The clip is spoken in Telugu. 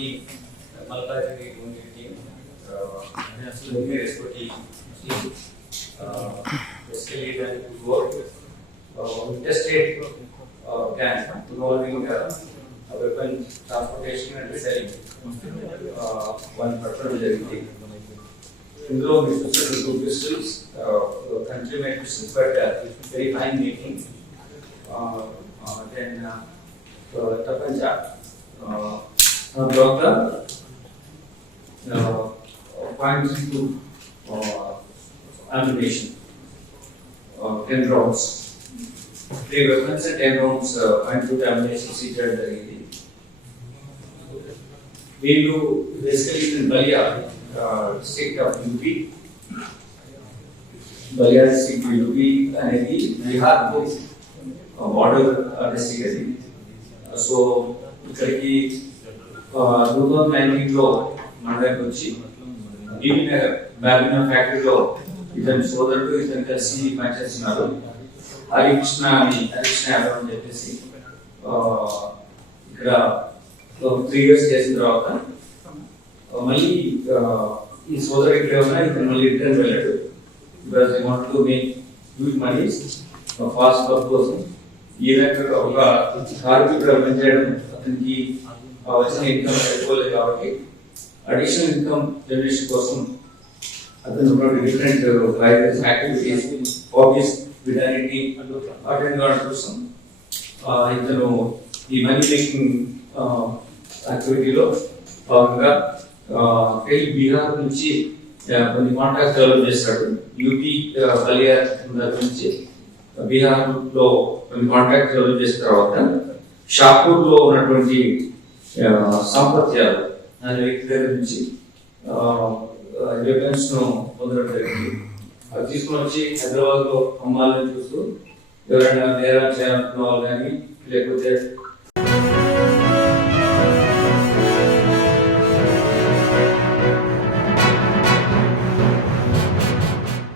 team, Malpazari Wounded team, Rescue team, basically the work interstate plan involving weapon transportation and reselling one particular ఇందులో మీరు చూస్తే two pistols country made pistols but very fine making then తపంచా black .32 ammunition 10 rounds 3 weapons and 10 rounds .2 ammunition seized జరిగింది వీళ్ళు basically in Ballia district of UP. Balia district UP అనేది బిహార్ బార్డర్ డిస్ట్రిక్ట్ అది. సో ఇక్కడికి 2019లో మన దగ్గర వచ్చి బ్యాబినా ఫ్యాక్టరీలో ఇతని సోదరుడు ఇతను కలిసి పనిచేస్తున్నారు. హరికృష్ణ యాదవ్ అని చెప్పేసి ఇక్కడ 3 years చేసిన తర్వాత మళ్ళీ ఈ సోదరు ఇక్కడ ఉన్నా ఇతను మళ్ళీ రిటర్న్ వెళ్ళాడు. Because I want to make huge money fast work కోసం. ఈ రకంగా ఒక కార్మికుడు పనిచేయడం అతనికి వచ్చిన ఇన్కమ్ సరిపోలేదు కాబట్టి అడిషనల్ ఇన్కమ్ జనరేషన్ కోసం అతను డిఫరెంట్ యాక్టివిటీస్ హాబీస్ విటాలిటీ అటెండ్ కావడం కోసం ఇతను ఈ మనీ మేకింగ్ యాక్టివిటీలో భాగంగా బీహార్ నుంచి కొన్ని కాంట్రాక్ట్ డెవలప్ చేస్తాడు. యూపీ బలియా నుంచి బీహార్ లో కొన్ని కాంట్రాక్ట్ డెవలప్ చేసిన తర్వాత షాపూర్ లో ఉన్నటువంటి సంపత్యాలు అనే వ్యక్తి దగ్గర నుంచి వెపన్స్ ను పొందడం జరిగింది. అది తీసుకుని వచ్చి హైదరాబాద్ లో అమ్మాలని చూస్తూ ఎవరైనా నేరాలు చేయాలనుకున్న వాళ్ళు కానీ లేకపోతే